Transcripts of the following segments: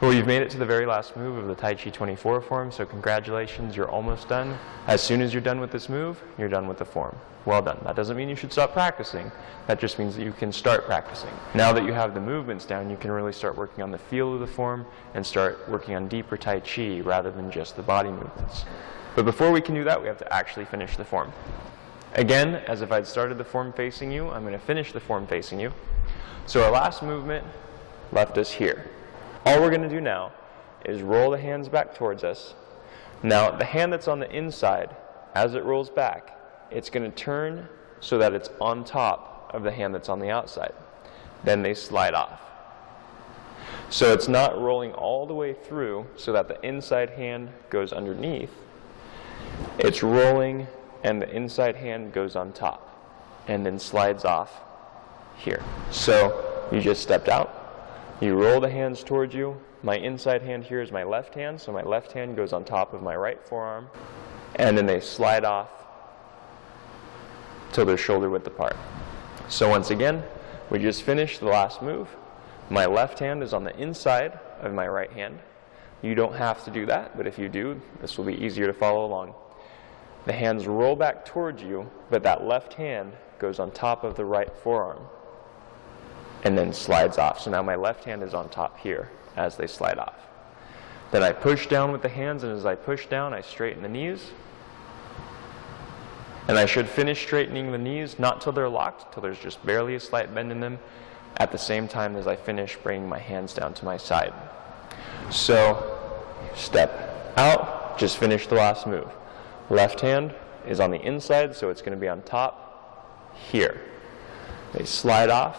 Well, you've made it to the very last move of the Tai Chi 24 form, so congratulations, you're almost done. As soon as you're done with this move, you're done with the form. Well done. That doesn't mean you should stop practicing. That just means that you can start practicing. Now that you have the movements down, you can really start working on the feel of the form and start working on deeper Tai Chi rather than just the body movements. But before we can do that, we have to actually finish the form. Again, as if I'd started the form facing you, I'm going to finish the form facing you. So our last movement left us here. All we're going to do now is roll the hands back towards us. Now, the hand that's on the inside, as it rolls back, it's going to turn so that it's on top of the hand that's on the outside. Then they slide off. So it's not rolling all the way through so that the inside hand goes underneath. It's rolling and the inside hand goes on top and then slides off here. So you just stepped out. You roll the hands towards you. My inside hand here is my left hand, so my left hand goes on top of my right forearm, and then they slide off till they're shoulder width apart. So once again, we just finished the last move. My left hand is on the inside of my right hand. You don't have to do that, but if you do, this will be easier to follow along. The hands roll back towards you, but that left hand goes on top of the right forearm and then slides off. So now my left hand is on top here as they slide off. Then I push down with the hands, and as I push down, I straighten the knees. And I should finish straightening the knees, not till they're locked, till there's just barely a slight bend in them, at the same time as I finish bringing my hands down to my side. So, step out, just finish the last move. Left hand is on the inside, so it's going to be on top here. They slide off.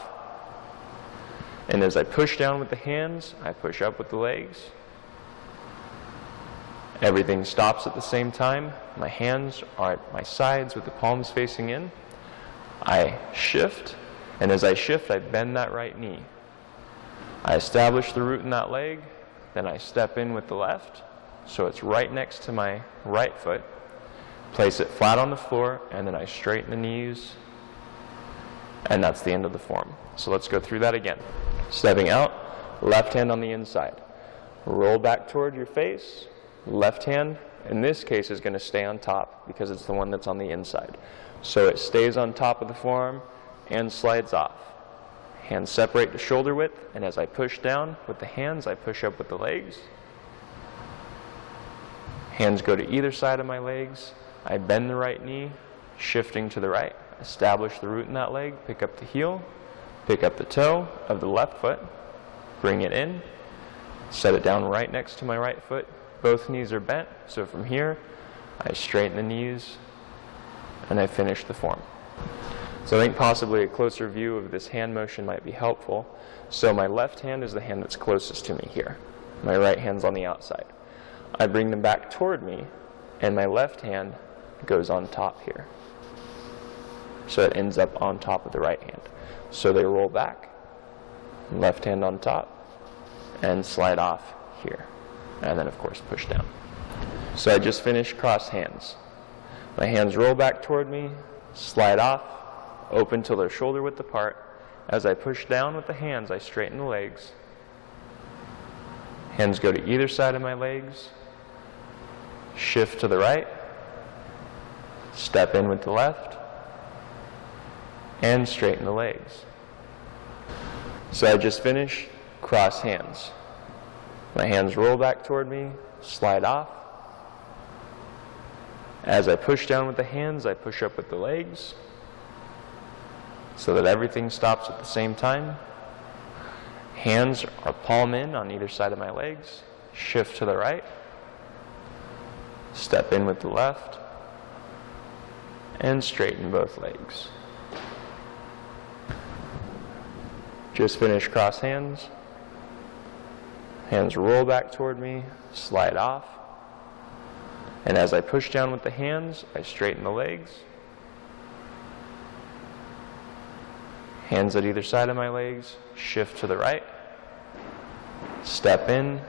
And as I push down with the hands, I push up with the legs. Everything stops at the same time. My hands are at my sides with the palms facing in. I shift, and as I shift, I bend that right knee. I establish the root in that leg, then I step in with the left, so it's right next to my right foot. Place it flat on the floor, and then I straighten the knees, and that's the end of the form. So let's go through that again. Stepping out, left hand on the inside. Roll back toward your face. Left hand, in this case, is going to stay on top because it's the one that's on the inside. So it stays on top of the forearm and slides off. Hands separate to shoulder width, and as I push down with the hands, I push up with the legs. Hands go to either side of my legs. I bend the right knee, shifting to the right. Establish the root in that leg, pick up the heel. Pick up the toe of the left foot, bring it in, set it down right next to my right foot. Both knees are bent, so from here, I straighten the knees, and I finish the form. So I think possibly a closer view of this hand motion might be helpful. So my left hand is the hand that's closest to me here. My right hand's on the outside. I bring them back toward me, and my left hand goes on top here. So it ends up on top of the right hand. So they roll back, left hand on top, and slide off here. And then, of course, push down. So I just finished cross hands. My hands roll back toward me, slide off, open till they're shoulder width apart. As I push down with the hands, I straighten the legs. Hands go to either side of my legs. Shift to the right. Step in with the left. And straighten the legs. So I just finished cross hands. My hands roll back toward me, slide off. As I push down with the hands, I push up with the legs so that everything stops at the same time. Hands are palm in on either side of my legs. Shift to the right. Step in with the left. And straighten both legs. Just finish cross hands. Hands roll back toward me, slide off. And as I push down with the hands, I straighten the legs. Hands at either side of my legs, shift to the right. Step in,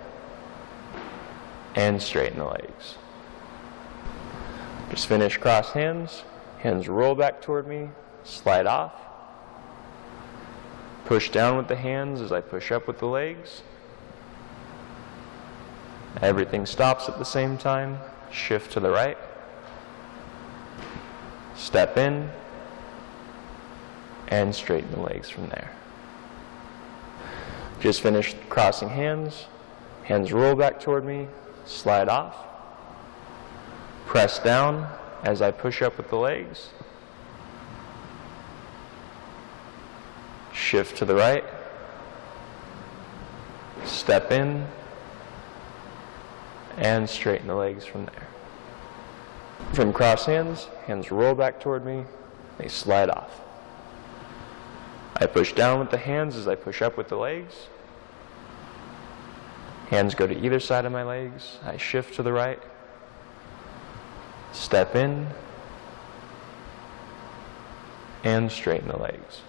and straighten the legs. Just finish cross hands. Hands roll back toward me, slide off. Push down with the hands as I push up with the legs. Everything stops at the same time. Shift to the right. Step in. And straighten the legs from there. Just finished crossing hands. Hands roll back toward me. Slide off. Press down as I push up with the legs. Shift to the right. Step in. And straighten the legs from there. From cross hands, hands roll back toward me. They slide off. I push down with the hands as I push up with the legs. Hands go to either side of my legs. I shift to the right. Step in. And straighten the legs.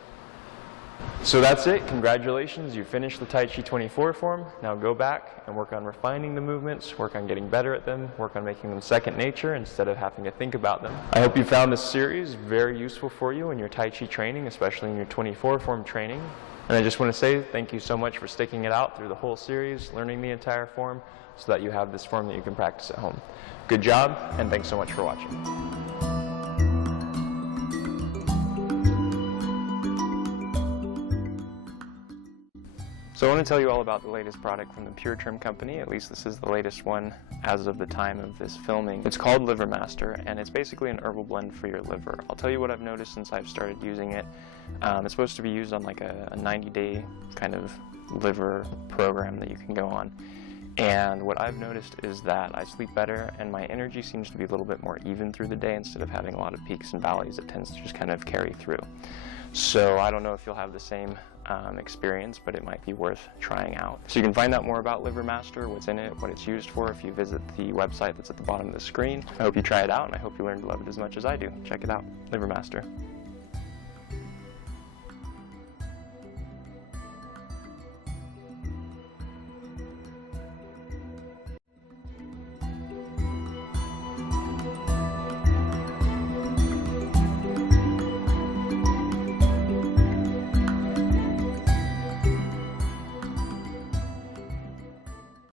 So that's it. Congratulations. You finished the Tai Chi 24 form. Now go back and work on refining the movements, work on getting better at them, work on making them second nature instead of having to think about them. I hope you found this series very useful for you in your Tai Chi training, especially in your 24 form training. And I just want to say thank you so much for sticking it out through the whole series, learning the entire form, so that you have this form that you can practice at home. Good job, and thanks so much for watching. So I want to tell you all about the latest product from the Pure Trim company. At least this is the latest one as of the time of this filming. It's called Liver Master, and it's basically an herbal blend for your liver. I'll tell you what I've noticed since I've started using it. It's supposed to be used on like a 90-day kind of liver program that you can go on. And what I've noticed is that I sleep better and my energy seems to be a little bit more even through the day instead of having a lot of peaks and valleys. It tends to just kind of carry through. So I don't know if you'll have the same experience, but it might be worth trying out. So you can find out more about Liver Master, what's in it, what it's used for, if you visit the website that's at the bottom of the screen. I hope you try it out, and I hope you learn to love it as much as I do. Check it out, Liver Master.